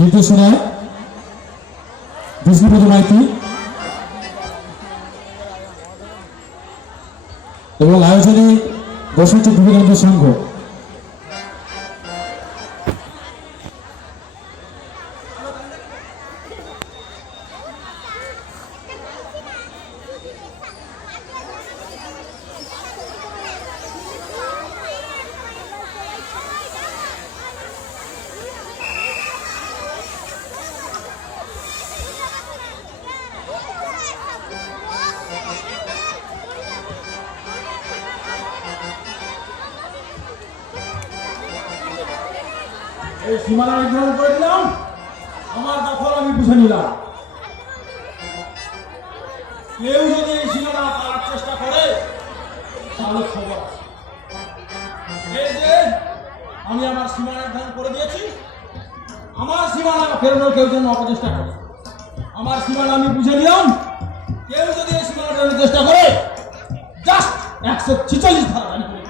নির্দেশনায় বিষ্ণুপদ মাইতি এবং আয়োজনে বসন্ত বিবেকানন্দ সংঘ। এই সীমানা নির্ধারণ করে দিলাম, আমার দখল আমি বুঝে নিলাম। কেউ যদি এই সীমানা পাওয়ার চেষ্টা করে তাহলে খবর। এই যে আমি আমার সীমানা নির্ধারণ করে দিয়েছি, আমার সীমানা ফেরানোর কেউ যেন অপচেষ্টা করে। আমার সীমানা আমি বুঝে নিলাম, কেউ যদি এই সীমানা ফেরানোর চেষ্টা করে জাস্ট 146 ধারা জারি করে।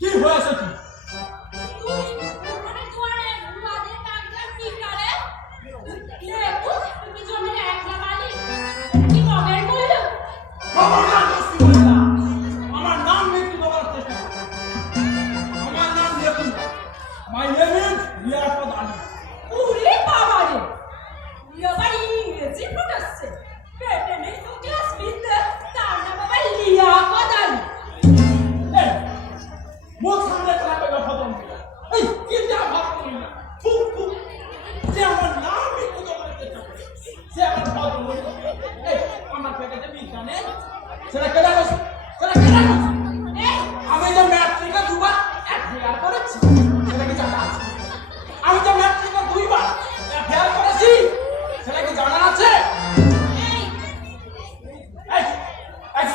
কি হয়েছে কি? আমার নাম বিক্রি করার চেষ্টা করছে। আমার নাম দেখুন, my name is Liaquat Ali. ওরে বাবা রে, এবার ইংরেজি পড়াচ্ছে। পেটে নেই তো ক্লাস নিতে, তার নাম বাবা লিয়াকত আলী। মুখ সামনে খারাপ একটা খতম দিলা। এই কি যা ভাব করি না, খুব খুব যে আমার নাম বিক্রি করার চেষ্টা করছে, সে আমার ভাব করি। এই আমার পেটে যে বিজ্ঞানে সেটা কেডা গেছে, সেটা কেডা গেছে? আমি যে ম্যাট্রিকে দুবার ফেয়ার করেছি সেটা কি জানা আছে? আমি যে ম্যাট্রিকে দুইবার ফেয়ার করেছি সেটা কি জানা আছে?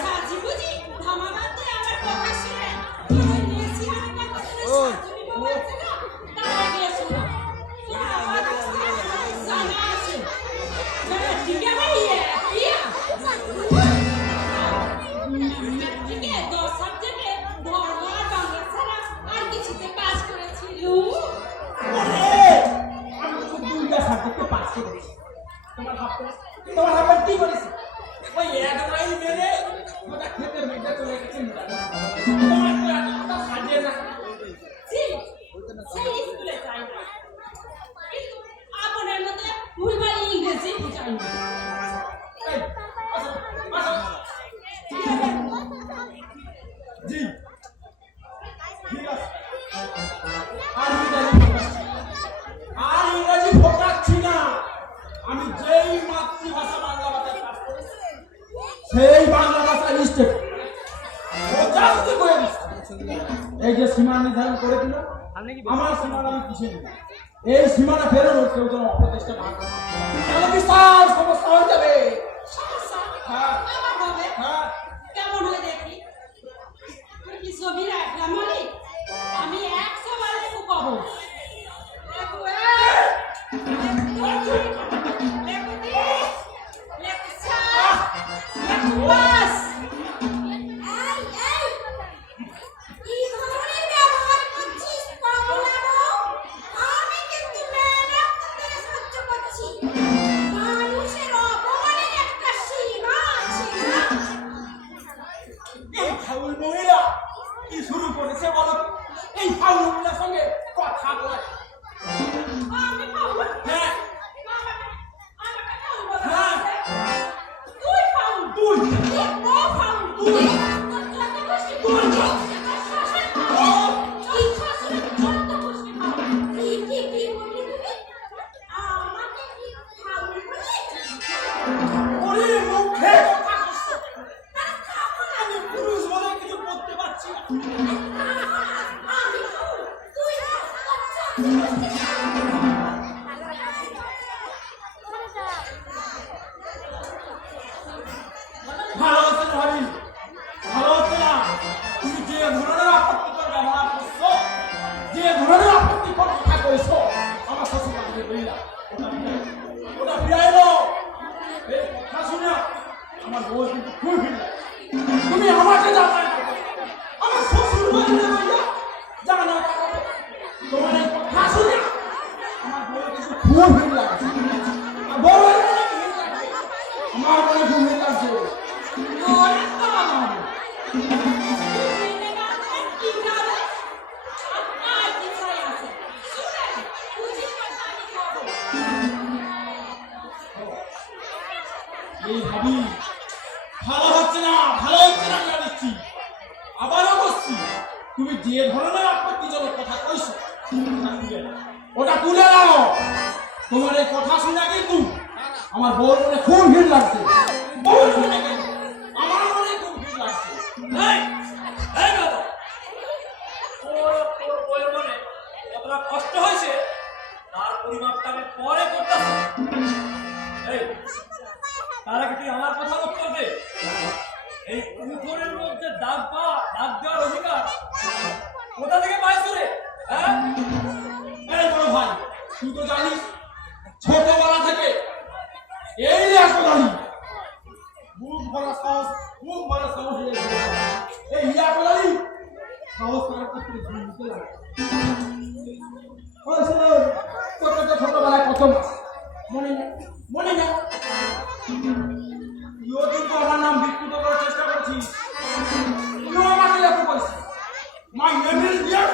সাজি বুঝি ধামাবাতে আমার কথা শুনে নিয়েছি আমি কথা শুনে সাজি বলছে না তারা গিয়েছিল আমার জানা আছে ঠিক আছে ঠিক আছে 10 সাবজেক্টে ধর্ম আর বাংলা ছাড়া আর কিছুতে পাস করেছিল। আমি তো দুইটা সাবজেক্টে পাস করেছি। তোমার হাতে কি করেছে? ওই এক লাইন মেরে ওটা ক্ষেতের মধ্যে চলে গেছে। তোমার তো এতটা সাজে না। জি সেই স্কুলে যাই না, কিন্তু আপনার মতো ভুলভাল ইংরেজি বুঝাই না। এই, আসো, আসো। জি ঠিক আছে, আর ইংরেজি ফোটাচ্ছি না। আমি যেই মাতৃভাষা বাংলা ভাষায় পাস করেছি সেই বাংলা ভাষা লিস্টে করে দিচ্ছি। এই যে সীমা নির্ধারণ করে দিল, আমার সীমানা আমি পিছিয়ে দিলাম। এই সীমানা ফেরানোর কেউ যেন অপচেষ্টা না করে, তাহলে বিশাল সমস্যা হয়ে যাবে। সমস্যা হ্যাঁ আমার হবে, হ্যাঁ কেমন হয় দেখি। তুই কি ছবি রাখলাম মালিক? আমি 100 বার ফুকাবো। দেখো বাস ফাউল মহিলা কি শুরু করেছে বলো? এই ফাউল মহিলার সঙ্গে কথা বলে। আমি পাবো হ্যাঁ আমাকে পাবো বলো। হ্যাঁ তুই পাবো তুই ও পাবো তুই তোর কত কষ্ট তুই শাসন পাবো তুই শাসন কত কষ্ট পাবো কি বলি তুমি আমাকে কি পাবো বলি ওরে মুখে কথা কষ্ট তার খাবো না আমি পুরুষ বলে কিছু করতে পারছি না। আমি পাবো তুই ভালো হচ্ছে না ভাবি, ভালো হচ্ছে না। তুমি যে ধরনের আপত্তিকর ব্যবহার করছো, যে ধরনের আপত্তিকর কথা কইছো, আমার শ্বশুর বাড়িতে বইলা ওটা ফিরাই দাও। এই কথা শুনে আমার বউ কিন্তু খুব ফিরল। তুমি আমাকে জানাই আমার শ্বশুর বাড়িতে বইলা জানা খুব ভিড় লাগছে আর বউয়ের মনে কি ভিড় লাগছে আমার মনে খুব ভিড় লাগছে ওরে বাবা এই ভাবি ভালো হচ্ছে না আমি দিচ্ছি আবারও বসছি তুমি যে ধরনের আপত্তিজনক কথা কইছো ওটা তুলে নাও তোমার এই কথা শুনে কিন্তু আমার বউর মনে খুব ভিড় লাগছে বউর মনে কেন আমার মনে খুব ভিড় লাগছে এই এই বাবা ওর বউয়ের মনে কতটা কষ্ট হয়েছে তার পরিমাপটা আমি পরে করতেছি এই তার আগে তুই আমার কথা উত্তর দে এই উঠোনের মধ্যে দাগ দেওয়ার অধিকার কোথা থেকে পাইছ রে হ্যাঁ এই বড় ভাই তুই তো জানিস ছোটবেলা থেকে এই এত জানি মুখ ভরা সাহস এই এত জানি সাহস করার ক্ষেত্রে ঝুঁকতে লাগে ছোটবেলায় কত মনে নেই তুইও কিন্তু আমার নাম বিকৃত করার চেষ্টা করছিস তুইও আমাকে এত বলছিস মাই নেম ইজ ডিয়ার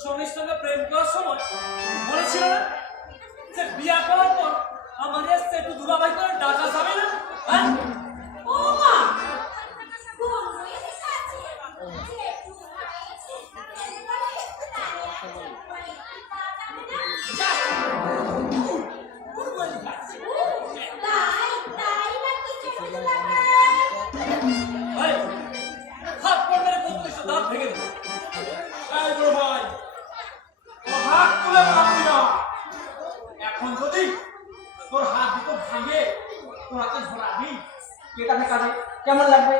স্বামীর সঙ্গে প্রেম করার সময় বলেছিল না যে বিয়া করার পর আমাদের একটু দুলাভাই করে ডাকা যাবে না হ্যাঁ হাত পড়লে বত্রিশশো দাঁত ভেঙে দেবো এই বড় ভাই তোর হাত তুলে পারবি না এখন যদি তোর হাত দুটো ভাঙে তোর হাতে ধরাবি কেটে কেমন লাগবে